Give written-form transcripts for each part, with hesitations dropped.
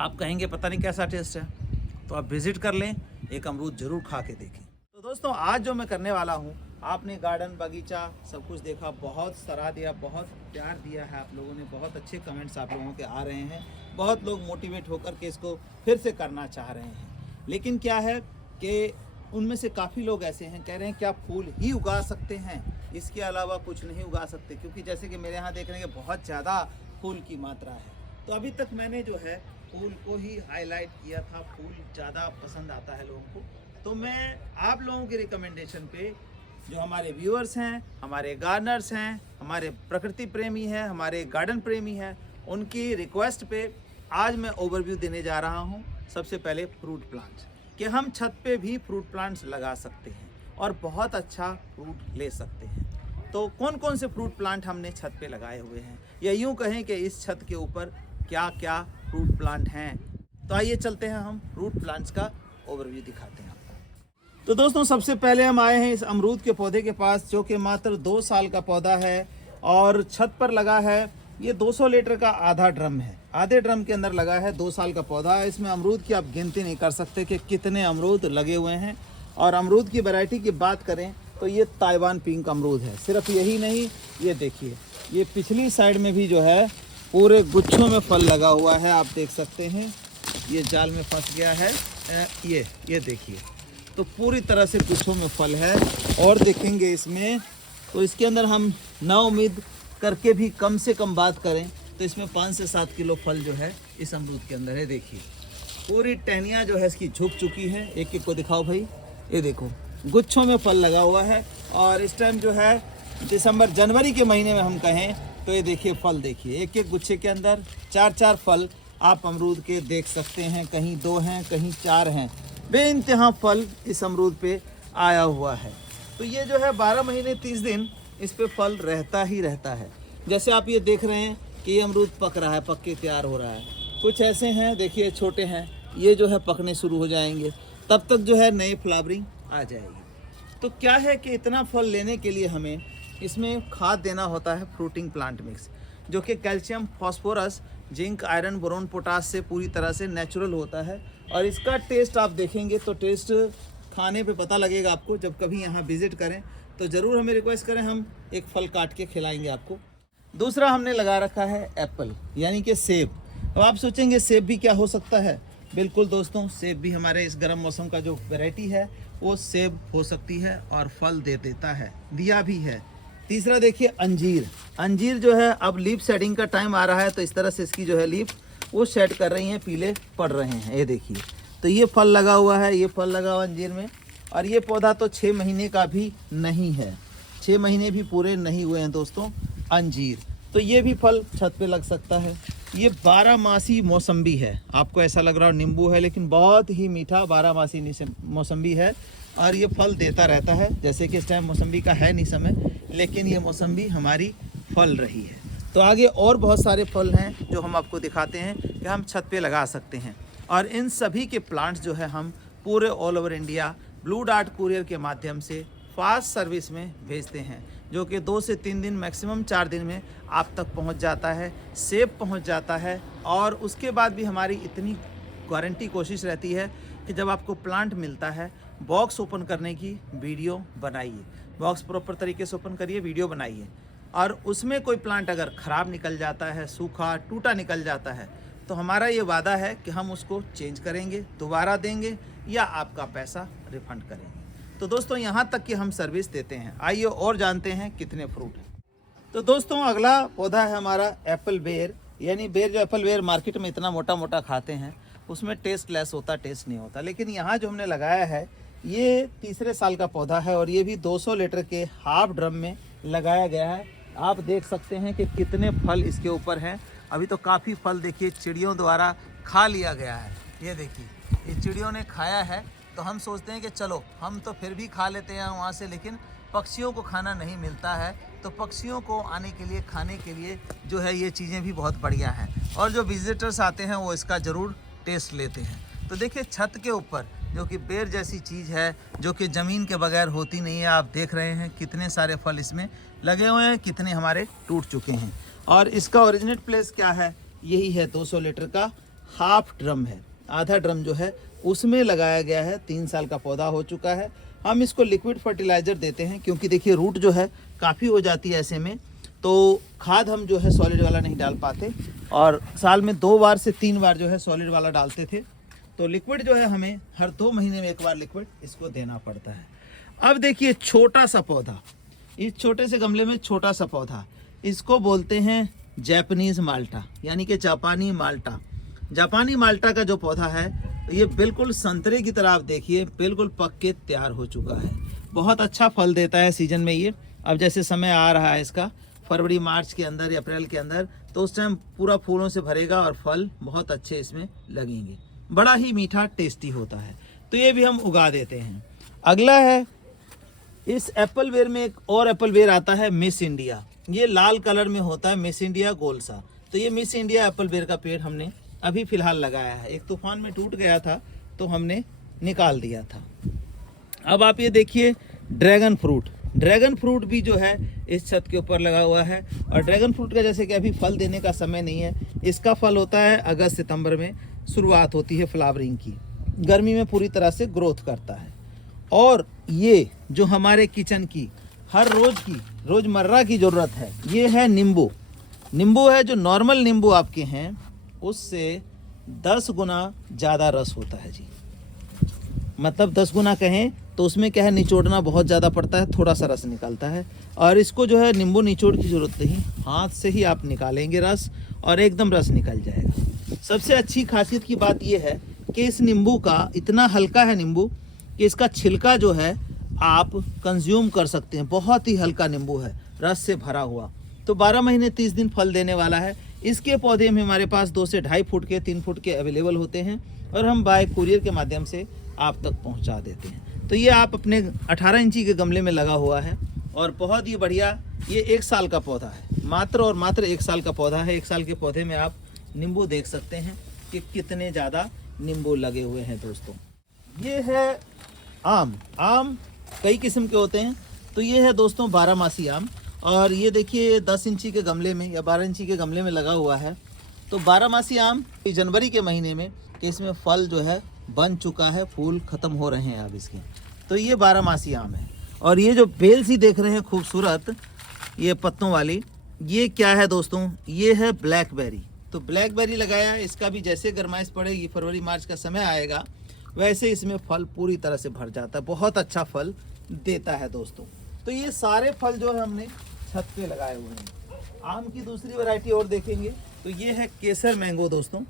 आप कहेंगे पता नहीं कैसा टेस्ट है, तो आप विज़िट कर लें, एक अमरूद ज़रूर खा के देखें। तो दोस्तों आज जो मैं करने वाला हूँ, आपने गार्डन बगीचा सब कुछ देखा, बहुत सराह दिया, बहुत प्यार दिया है आप लोगों ने, बहुत अच्छे कमेंट्स आप लोगों के आ रहे हैं, बहुत लोग मोटिवेट होकर के इसको फिर से करना चाह रहे हैं। लेकिन क्या है कि उनमें से काफ़ी लोग ऐसे हैं कह रहे हैं क्या फूल ही उगा सकते हैं, इसके अलावा कुछ नहीं उगा सकते, क्योंकि जैसे कि मेरे यहाँ देख रहे हैं बहुत ज़्यादा फूल की मात्रा है। तो अभी तक मैंने जो है फूल को ही हाईलाइट किया था, फूल ज़्यादा पसंद आता है लोगों को। तो मैं आप लोगों के रिकमेंडेशन पे, जो हमारे व्यूअर्स हैं, हमारे गार्डनर्स हैं, हमारे प्रकृति प्रेमी हैं, हमारे गार्डन प्रेमी हैं, उनकी रिक्वेस्ट पे आज मैं ओवरव्यू देने जा रहा हूँ। सबसे पहले फ्रूट प्लांट्स, कि हम छत पे भी फ्रूट प्लांट्स लगा सकते हैं और बहुत अच्छा फ्रूट ले सकते हैं। तो कौन कौन से फ्रूट प्लांट हमने छत पे लगाए हुए हैं, या यूँ कहें कि इस छत के ऊपर क्या क्या फ्रूट प्लांट हैं। तो आइए चलते हैं, हम फ्रूट प्लांट्स का ओवरव्यू दिखाते हैं आपको। तो दोस्तों सबसे पहले हम आए हैं इस अमरूद के पौधे के पास, जो कि मात्र 2 साल का पौधा है और छत पर लगा है। ये 200 लीटर का आधा ड्रम है, आधे ड्रम के अंदर लगा है, 2 साल का पौधा है। इसमें अमरूद की आप गिनती नहीं कर सकते कि कितने अमरूद लगे हुए हैं। और अमरूद की वैरायटी की बात करें तो ये ताइवान पिंक अमरूद है। सिर्फ यही नहीं, ये देखिए, ये पिछली साइड में भी जो है पूरे गुच्छों में फल लगा हुआ है, आप देख सकते हैं। ये जाल में फंस गया है, ये देखिए, तो पूरी तरह से गुच्छों में फल है। और देखेंगे इसमें, तो इसके अंदर हम ना उम्मीद करके भी कम से कम बात करें तो इसमें 5 से 7 किलो फल जो है इस अमरूद के अंदर है। देखिए पूरी टहनियाँ जो है इसकी झुक चुकी है। एक एक को दिखाओ भाई, ये देखो गुच्छों में फल लगा हुआ है। और इस टाइम जो है दिसंबर जनवरी के महीने में हम कहें तो ये देखिए फल, देखिए एक एक गुच्छे के अंदर 4-4 फल आप अमरूद के देख सकते हैं। कहीं 2 हैं, कहीं 4 हैं, बेइंतहा फल इस अमरूद पे आया हुआ है। तो ये जो है 12 महीने 30 दिन इस पे फल रहता ही रहता है। जैसे आप ये देख रहे हैं कि ये अमरूद पक रहा है, पक के तैयार हो रहा है। कुछ ऐसे हैं देखिए छोटे हैं, ये जो है पकने शुरू हो जाएंगे, तब तक जो है नई फ्लावरिंग आ जाएगी। तो क्या है कि इतना फल लेने के लिए हमें इसमें खाद देना होता है, फ्रूटिंग प्लांट मिक्स, जो कि calcium, phosphorus, zinc, iron, boron, potash से पूरी तरह से नेचुरल होता है। और इसका टेस्ट आप देखेंगे तो टेस्ट खाने पे पता लगेगा आपको। जब कभी यहाँ विज़िट करें तो ज़रूर हमें रिक्वेस्ट करें, हम एक फल काट के खिलाएंगे आपको। दूसरा हमने लगा रखा है एप्पल, यानी कि सेब। अब आप सोचेंगे सेब भी क्या हो सकता है। बिल्कुल दोस्तों, सेब भी हमारे इस गर्म मौसम का जो वैरायटी है वो सेब हो सकती है और फल दे देता है, दिया भी है। तीसरा देखिए अंजीर। अंजीर जो है अब लीफ शेडिंग का टाइम आ रहा है, तो इस तरह से इसकी जो है लीफ वो शेड कर रही हैं, पीले पड़ रहे हैं, ये देखिए। तो ये फल लगा हुआ है, ये फल लगा हुआ अंजीर में। और ये पौधा तो 6 महीने का भी नहीं है, 6 महीने भी पूरे नहीं हुए हैं दोस्तों अंजीर। तो ये भी फल छत पे लग सकता है। ये 12 मासी मौसम्बी है। आपको ऐसा लग रहा हो नींबू है, लेकिन बहुत ही मीठा 12 मासी मौसम्बी है और ये फल देता रहता है। जैसे कि इस टाइम मौसम्बी का है नहीं समय, लेकिन ये मौसम्बी हमारी फल रही है। तो आगे और बहुत सारे फल हैं जो हम आपको दिखाते हैं कि हम छत पे लगा सकते हैं। और इन सभी के प्लांट्स जो है हम पूरे all over India blue dart courier के माध्यम से फास्ट सर्विस में भेजते हैं, जो कि 2 से 3 दिन, मैक्सिमम 4 दिन में आप तक पहुंच जाता है, सेब पहुंच जाता है। और उसके बाद भी हमारी इतनी गारंटी कोशिश रहती है कि जब आपको प्लांट मिलता है, बॉक्स ओपन करने की वीडियो बनाइए, बॉक्स प्रॉपर तरीके से ओपन करिए, वीडियो बनाइए। और उसमें कोई प्लांट अगर ख़राब निकल जाता है, सूखा टूटा निकल जाता है, तो हमारा ये वादा है कि हम उसको चेंज करेंगे, दोबारा देंगे या आपका पैसा रिफंड करेंगे। तो दोस्तों यहाँ तक कि हम सर्विस देते हैं। आइए और जानते हैं कितने फ्रूट हैं। तो दोस्तों अगला पौधा है हमारा एप्पल बेर, यानी बेर। जो एप्पल बेर मार्केट में इतना मोटा मोटा खाते हैं, उसमें टेस्ट लेस होता, टेस्ट नहीं होता। लेकिन यहाँ जो हमने लगाया है ये 3रे साल का पौधा है और ये भी 200 लीटर के हाफ ड्रम में लगाया गया है। आप देख सकते हैं कि कितने फल इसके ऊपर हैं। अभी तो काफ़ी फल देखिए चिड़ियों द्वारा खा लिया गया है। ये देखिए, ये चिड़ियों ने खाया है। तो हम सोचते हैं कि चलो हम तो फिर भी खा लेते हैं वहाँ से, लेकिन पक्षियों को खाना नहीं मिलता है। तो पक्षियों को आने के लिए, खाने के लिए जो है ये चीज़ें भी बहुत बढ़िया हैं। और जो विजिटर्स आते हैं वो इसका ज़रूर टेस्ट लेते हैं। तो देखिए छत के ऊपर जो कि बेर जैसी चीज़ है, जो कि ज़मीन के बगैर होती नहीं है। आप देख रहे हैं कितने सारे फल इसमें लगे हुए हैं, कितने हमारे टूट चुके हैं। और इसका ओरिजिनेट प्लेस क्या है, यही है 200 लीटर का हाफ ड्रम है, आधा ड्रम जो है उसमें लगाया गया है। 3 साल का पौधा हो चुका है। हम इसको लिक्विड फर्टिलाइज़र देते हैं क्योंकि देखिए रूट जो है काफ़ी हो जाती है ऐसे में, तो खाद हम जो है सॉलिड वाला नहीं डाल पाते, और साल में 2 बार से 3 बार जो है सॉलिड वाला डालते थे। तो लिक्विड जो है हमें हर 2 महीने में 1 बार लिक्विड इसको देना पड़ता है। अब देखिए छोटा सा पौधा, इस छोटे से गमले में छोटा सा पौधा, इसको बोलते हैं जैपनीज़ माल्टा, यानी कि जापानी माल्टा। जापानी माल्टा का जो पौधा है ये बिल्कुल संतरे की तरह आप देखिए बिल्कुल पक के तैयार हो चुका है। बहुत अच्छा फल देता है सीजन में ये। अब जैसे समय आ रहा है इसका फरवरी मार्च के अंदर या अप्रैल के अंदर, तो उस टाइम पूरा फूलों से भरेगा और फल बहुत अच्छे इसमें लगेंगे। बड़ा ही मीठा टेस्टी होता है, तो ये भी हम उगा देते हैं। अगला है, इस एप्पल बेर में एक और एप्पल बेर आता है मिस इंडिया। ये लाल कलर में होता है, मिस इंडिया गोलसा। तो ये मिस इंडिया एप्पल बेर का पेड़ हमने अभी फ़िलहाल लगाया है। एक तूफान में टूट गया था तो हमने निकाल दिया था। अब आप ये देखिए ड्रैगन फ्रूट, ड्रैगन फ्रूट भी जो है इस छत के ऊपर लगा हुआ है। और ड्रैगन फ्रूट का जैसे कि अभी फल देने का समय नहीं है, इसका फल होता है अगस्त सितंबर में शुरुआत होती है फ्लावरिंग की, गर्मी में पूरी तरह से ग्रोथ करता है। और ये जो हमारे किचन की हर रोज़ की रोज़मर्रा की ज़रूरत है, ये है नींबू। नींबू है जो नॉर्मल नींबू आपके हैं उससे 10 गुना ज़्यादा रस होता है जी। मतलब 10 गुना कहें तो उसमें क्या है, निचोड़ना बहुत ज़्यादा पड़ता है, थोड़ा सा रस निकलता है। और इसको जो है नींबू निचोड़ की ज़रूरत नहीं, हाथ से ही आप निकालेंगे रस और एकदम रस निकल जाएगा। सबसे अच्छी खासियत की बात यह है कि इस नींबू का इतना हल्का है नींबू कि इसका छिलका जो है आप कंज्यूम कर सकते हैं। बहुत ही हल्का नींबू है, रस से भरा हुआ। तो 12 महीने 30 दिन फल देने वाला है। इसके पौधे में हमारे पास 2 से 2.5 फुट के 3 फुट के अवेलेबल होते हैं और हम बाय कुरियर के माध्यम से आप तक पहुंचा देते हैं। तो ये आप अपने 18 इंची के गमले में लगा हुआ है और बहुत ही बढ़िया। ये 1 साल का पौधा है, मात्र और मात्र 1 साल का पौधा है। 1 साल के पौधे में आप नींबू देख सकते हैं कि कितने ज़्यादा नींबू लगे हुए हैं दोस्तों। ये है आम। आम कई किस्म के होते हैं, तो ये है दोस्तों 12मासी आम। और ये देखिए 10 इंची के गमले में या 12 इंची के गमले में लगा हुआ है। तो 12मासी आम जनवरी के महीने में कि इसमें फल जो है बन चुका है, फूल ख़त्म हो रहे हैं अब इसके। तो ये 12मासी आम है। और ये जो बेल सी देख रहे हैं खूबसूरत, ये पत्तों वाली, ये क्या है दोस्तों, ये है ब्लैकबेरी। तो ब्लैकबेरी लगाया है, इसका भी जैसे गरमाइश पड़ेगी फरवरी मार्च का समय आएगा वैसे इसमें फल पूरी तरह से भर जाता है, बहुत अच्छा फल देता है दोस्तों। तो ये सारे फल जो है हमने छत पे लगाए हुए हैं। आम की दूसरी वैरायटी और देखेंगे तो ये है केसर मैंगो दोस्तों।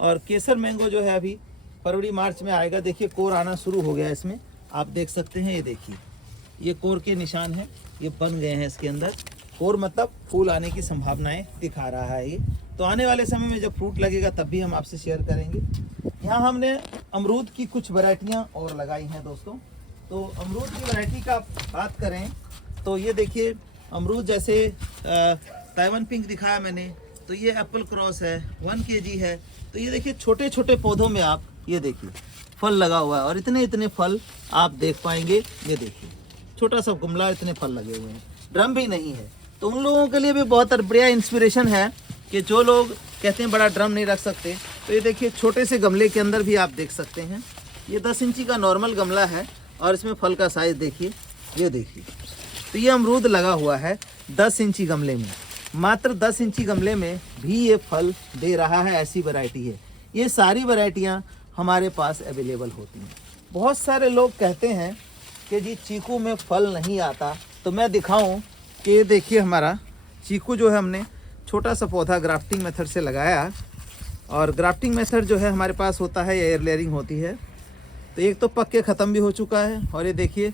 और केसर मैंगो जो है अभी फरवरी मार्च में आएगा। देखिए कोर आना शुरू हो गया है इसमें, आप देख सकते हैं। ये देखिए ये कोर के निशान हैं, ये बन गए हैं इसके अंदर। कोर मतलब फूल आने की संभावनाएं दिखा रहा है ये। तो आने वाले समय में जब फ्रूट लगेगा तब भी हम आपसे शेयर करेंगे। यहाँ हमने अमरूद की कुछ वैरायटियाँ और लगाई हैं दोस्तों। तो अमरूद की वैरायटी का बात करें तो ये देखिए अमरूद, जैसे ताइवान पिंक दिखाया मैंने, तो ये एप्पल क्रॉस है, 1 kg है। तो ये देखिए छोटे छोटे पौधों में आप ये देखिए फल लगा हुआ है और इतने इतने फल आप देख पाएंगे। ये देखिए छोटा सा गमला, इतने फल लगे हुए हैं, ड्रम भी नहीं है। तो उन लोगों के लिए भी बहुत बढ़िया इंस्पिरेशन है कि जो लोग कहते हैं बड़ा ड्रम नहीं रख सकते, तो ये देखिए छोटे से गमले के अंदर भी आप देख सकते हैं। ये 10 इंची का नॉर्मल गमला है और इसमें फल का साइज़ देखिए, ये देखिए। तो ये अमरूद लगा हुआ है 10 इंची गमले में, मात्र 10 इंची गमले में भी ये फल दे रहा है। ऐसी वैरायटी है। ये सारी वैरायटियाँ हमारे पास अवेलेबल होती हैं। बहुत सारे लोग कहते हैं कि जी चीकू में फल नहीं आता, तो मैं दिखाऊं कि ये देखिए हमारा चीकू जो है हमने छोटा सा पौधा ग्राफ्टिंग मेथड से लगाया। और ग्राफ्टिंग मेथड जो है हमारे पास होता है, एयर लेयरिंग होती है। तो एक तो पक के ख़त्म भी हो चुका है और ये देखिए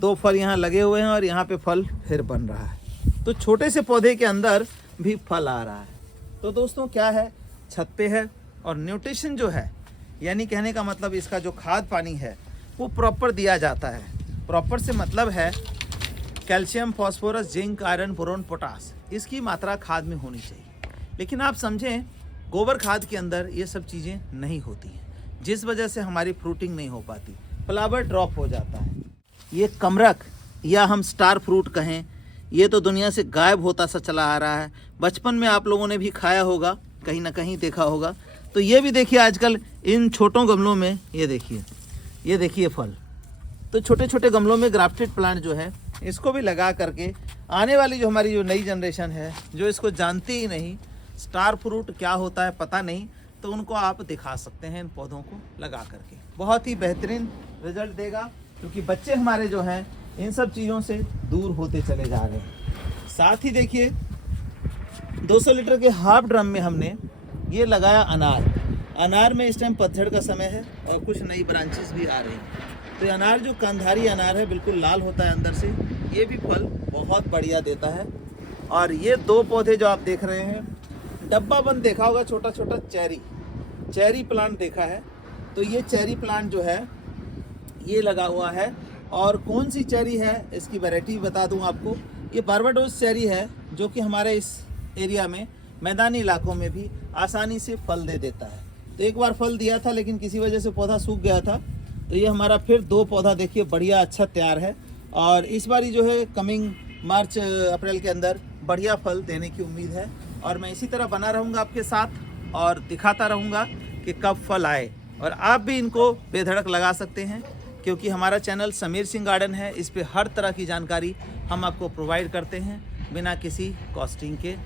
2 फल यहाँ लगे हुए हैं और यहाँ पे फल फिर बन रहा है। तो छोटे से पौधे के अंदर भी फल आ रहा है। तो दोस्तों क्या है, छत पे है और न्यूट्रिशन जो है, यानी कहने का मतलब इसका जो खाद पानी है वो प्रॉपर दिया जाता है। प्रॉपर से मतलब है calcium, phosphorus, zinc, iron, boron, potash, इसकी मात्रा खाद में होनी चाहिए। लेकिन आप समझें गोबर खाद के अंदर ये सब चीज़ें नहीं होती हैं, जिस वजह से हमारी फ्रूटिंग नहीं हो पाती, फ्लावर ड्रॉप हो जाता है। ये कमरक या हम स्टार फ्रूट कहें, ये तो दुनिया से गायब होता सा चला आ रहा है। बचपन में आप लोगों ने भी खाया होगा, कहीं ना कहीं देखा होगा। तो ये भी देखिए आजकल इन छोटों गमलों में ये देखिए फल। तो छोटे छोटे गमलों में ग्राफ्टेड प्लांट जो है इसको भी लगा करके आने वाली जो हमारी जो नई जनरेशन है जो इसको जानती ही नहीं, स्टार फ्रूट क्या होता है पता नहीं, तो उनको आप दिखा सकते हैं इन पौधों को लगा करके। बहुत ही बेहतरीन रिजल्ट देगा, क्योंकि बच्चे हमारे जो हैं इन सब चीज़ों से दूर होते चले जा रहे हैं। साथ ही देखिए 200 लीटर के हाफ ड्रम में हमने ये लगाया अनार में इस टाइम पतझड़ का समय है और कुछ नई ब्रांचेस भी आ रही हैं। तो अनार जो कांधारी अनार है बिल्कुल लाल होता है अंदर से, ये भी फल बहुत बढ़िया देता है। और ये 2 पौधे जो आप देख रहे हैं, डब्बा बंद देखा होगा, छोटा छोटा चेरी प्लांट देखा है, तो ये चेरी प्लांट जो है ये लगा हुआ है। और कौन सी चेरी है इसकी वैरायटी बता दूं आपको, ये बारबाडोस चेरी है, जो कि हमारे इस एरिया में मैदानी इलाकों में भी आसानी से फल दे देता है। तो एक बार फल दिया था लेकिन किसी वजह से पौधा सूख गया था, तो ये हमारा फिर 2 पौधा देखिए बढ़िया अच्छा तैयार है। और इस बारी जो है कमिंग मार्च अप्रैल के अंदर बढ़िया फल देने की उम्मीद है। और मैं इसी तरह बना रहूँगा आपके साथ और दिखाता रहूँगा कि कब फल आए। और आप भी इनको बेधड़क लगा सकते हैं, क्योंकि हमारा चैनल समीर सिंह गार्डन है, इस पे हर तरह की जानकारी हम आपको प्रोवाइड करते हैं बिना किसी कॉस्टिंग के।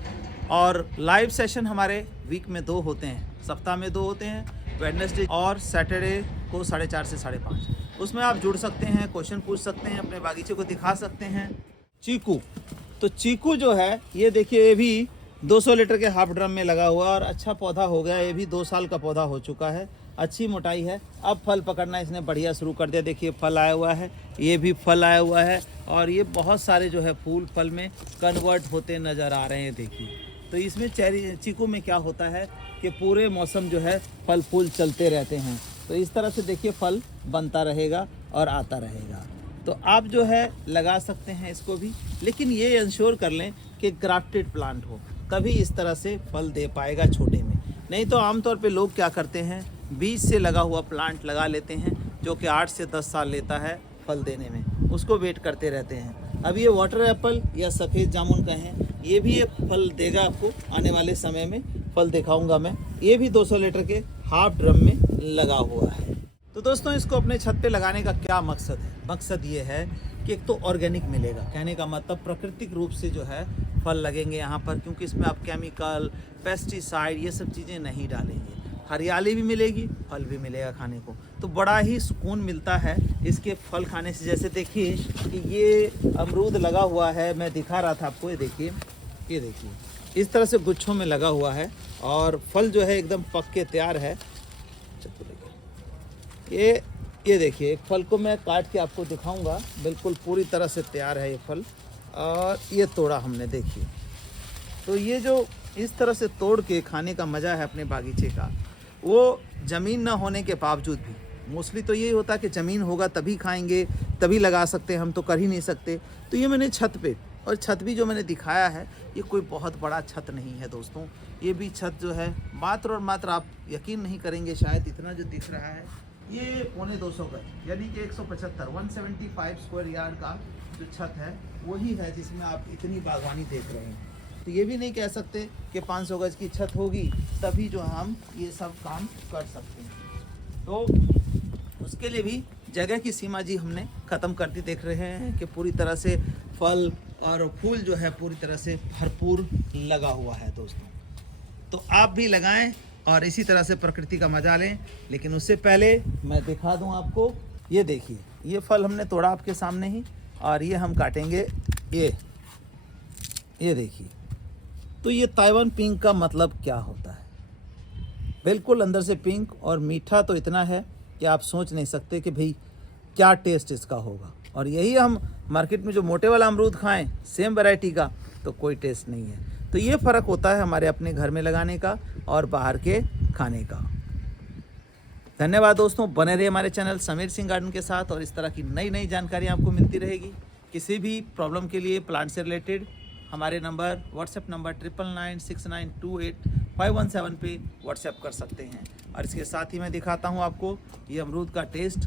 और लाइव सेशन हमारे वीक में 2 होते हैं, सप्ताह में 2 होते हैं, वेडनेसडे और सैटरडे को 4:30 से 5:30। उसमें आप जुड़ सकते हैं, क्वेश्चन पूछ सकते हैं, अपने बागीचे को दिखा सकते हैं। चीकू, तो चीकू जो है ये देखिए, ये भी 200 लीटर के हाफ ड्रम में लगा हुआ और अच्छा पौधा हो गया। ये भी 2 साल का पौधा हो चुका है, अच्छी मोटाई है। अब फल पकड़ना इसने बढ़िया शुरू कर दिया। देखिए फल आया हुआ है, ये भी फल आया हुआ है और ये बहुत सारे जो है फूल फल में कन्वर्ट होते नज़र आ रहे हैं। देखिए, तो इसमें चीकू में क्या होता है कि पूरे मौसम जो है फल फूल चलते रहते हैं। तो इस तरह से देखिए फल बनता रहेगा और आता रहेगा। तो आप जो है लगा सकते हैं इसको भी, लेकिन ये इंश्योर कर लें कि ग्राफ्टेड प्लांट हो, तभी इस तरह से फल दे पाएगा छोटे में। नहीं तो आमतौर पे लोग क्या करते हैं, बीज से लगा हुआ प्लांट लगा लेते हैं जो कि 8 से 10 साल लेता है फल देने में, उसको वेट करते रहते हैं। अब ये वाटर एप्पल या सफ़ेद जामुन कहें, ये भी ये फल देगा आपको आने वाले समय में, फल दिखाऊंगा मैं। ये भी 200 लीटर के हाफ ड्रम में लगा हुआ है। तो दोस्तों इसको अपने छत पे लगाने का क्या मकसद है? मकसद ये है कि एक तो ऑर्गेनिक मिलेगा, कहने का मतलब प्राकृतिक रूप से जो है फल लगेंगे यहाँ पर, क्योंकि इसमें आप केमिकल, पेस्टिसाइड ये सब चीज़ें नहीं डालेंगे। हरियाली भी मिलेगी, फल भी मिलेगा खाने को, तो बड़ा ही सुकून मिलता है इसके फल खाने से। जैसे देखिए कि ये अमरूद लगा हुआ है, मैं दिखा रहा था आपको, ये देखिए इस तरह से गुच्छों में लगा हुआ है और फल जो है एकदम पक के तैयार है। ये देखिए, एक फल को मैं काट के आपको दिखाऊंगा, बिल्कुल पूरी तरह से तैयार है ये फल। और ये तोड़ा हमने, देखिए, तो ये जो इस तरह से तोड़ के खाने का मज़ा है अपने बागीचे का, वो ज़मीन ना होने के बावजूद भी। मोस्टली तो यही होता है कि ज़मीन होगा तभी खाएंगे, तभी लगा सकते हैं, हम तो कर ही नहीं सकते। तो ये मैंने छत पे, और छत भी जो मैंने दिखाया है ये कोई बहुत बड़ा छत नहीं है दोस्तों। ये भी छत जो है मात्र और मात्र, आप यकीन नहीं करेंगे शायद, इतना जो दिख रहा है ये 250 गज, यानी कि 175 स्क्वायर यार्ड का जो छत है वही है जिसमें आप इतनी बागवानी देख रहे हैं। तो ये भी नहीं कह सकते कि 500 गज की छत होगी तभी जो हम ये सब काम कर सकते हैं। तो उसके लिए भी जगह की सीमा जी हमने ख़त्म कर दी। देख रहे हैं कि पूरी तरह से फल और फूल जो है पूरी तरह से भरपूर लगा हुआ है दोस्तों। तो आप भी लगाएं और इसी तरह से प्रकृति का मजा लें। लेकिन उससे पहले मैं दिखा दूं आपको, ये देखिए, ये फल हमने तोड़ा आपके सामने ही और ये हम काटेंगे। ये देखिए, तो ये ताइवान पिंक का मतलब क्या होता है? बिल्कुल अंदर से पिंक, और मीठा तो इतना है कि आप सोच नहीं सकते कि भाई क्या टेस्ट इसका होगा। और यही हम मार्केट में जो मोटे वाला अमरूद खाएं सेम वैरायटी का, तो कोई टेस्ट नहीं है। तो ये फ़र्क होता है हमारे अपने घर में लगाने का और बाहर के खाने का। धन्यवाद दोस्तों, बने रहिए हमारे चैनल समीर सिंह गार्डन के साथ और इस तरह की नई नई जानकारी आपको मिलती रहेगी। किसी भी प्रॉब्लम के लिए प्लांट से रिलेटेड हमारे नंबर, व्हाट्सएप नंबर 9996928517 पे व्हाट्सएप कर सकते हैं। और इसके साथ ही मैं दिखाता हूँ आपको ये अमरूद का टेस्ट।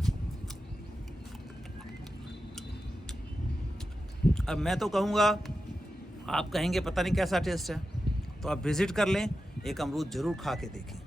अब मैं तो कहूँगा, आप कहेंगे पता नहीं कैसा टेस्ट है, तो आप विज़िट कर लें, एक अमरूद ज़रूर खा के देखें।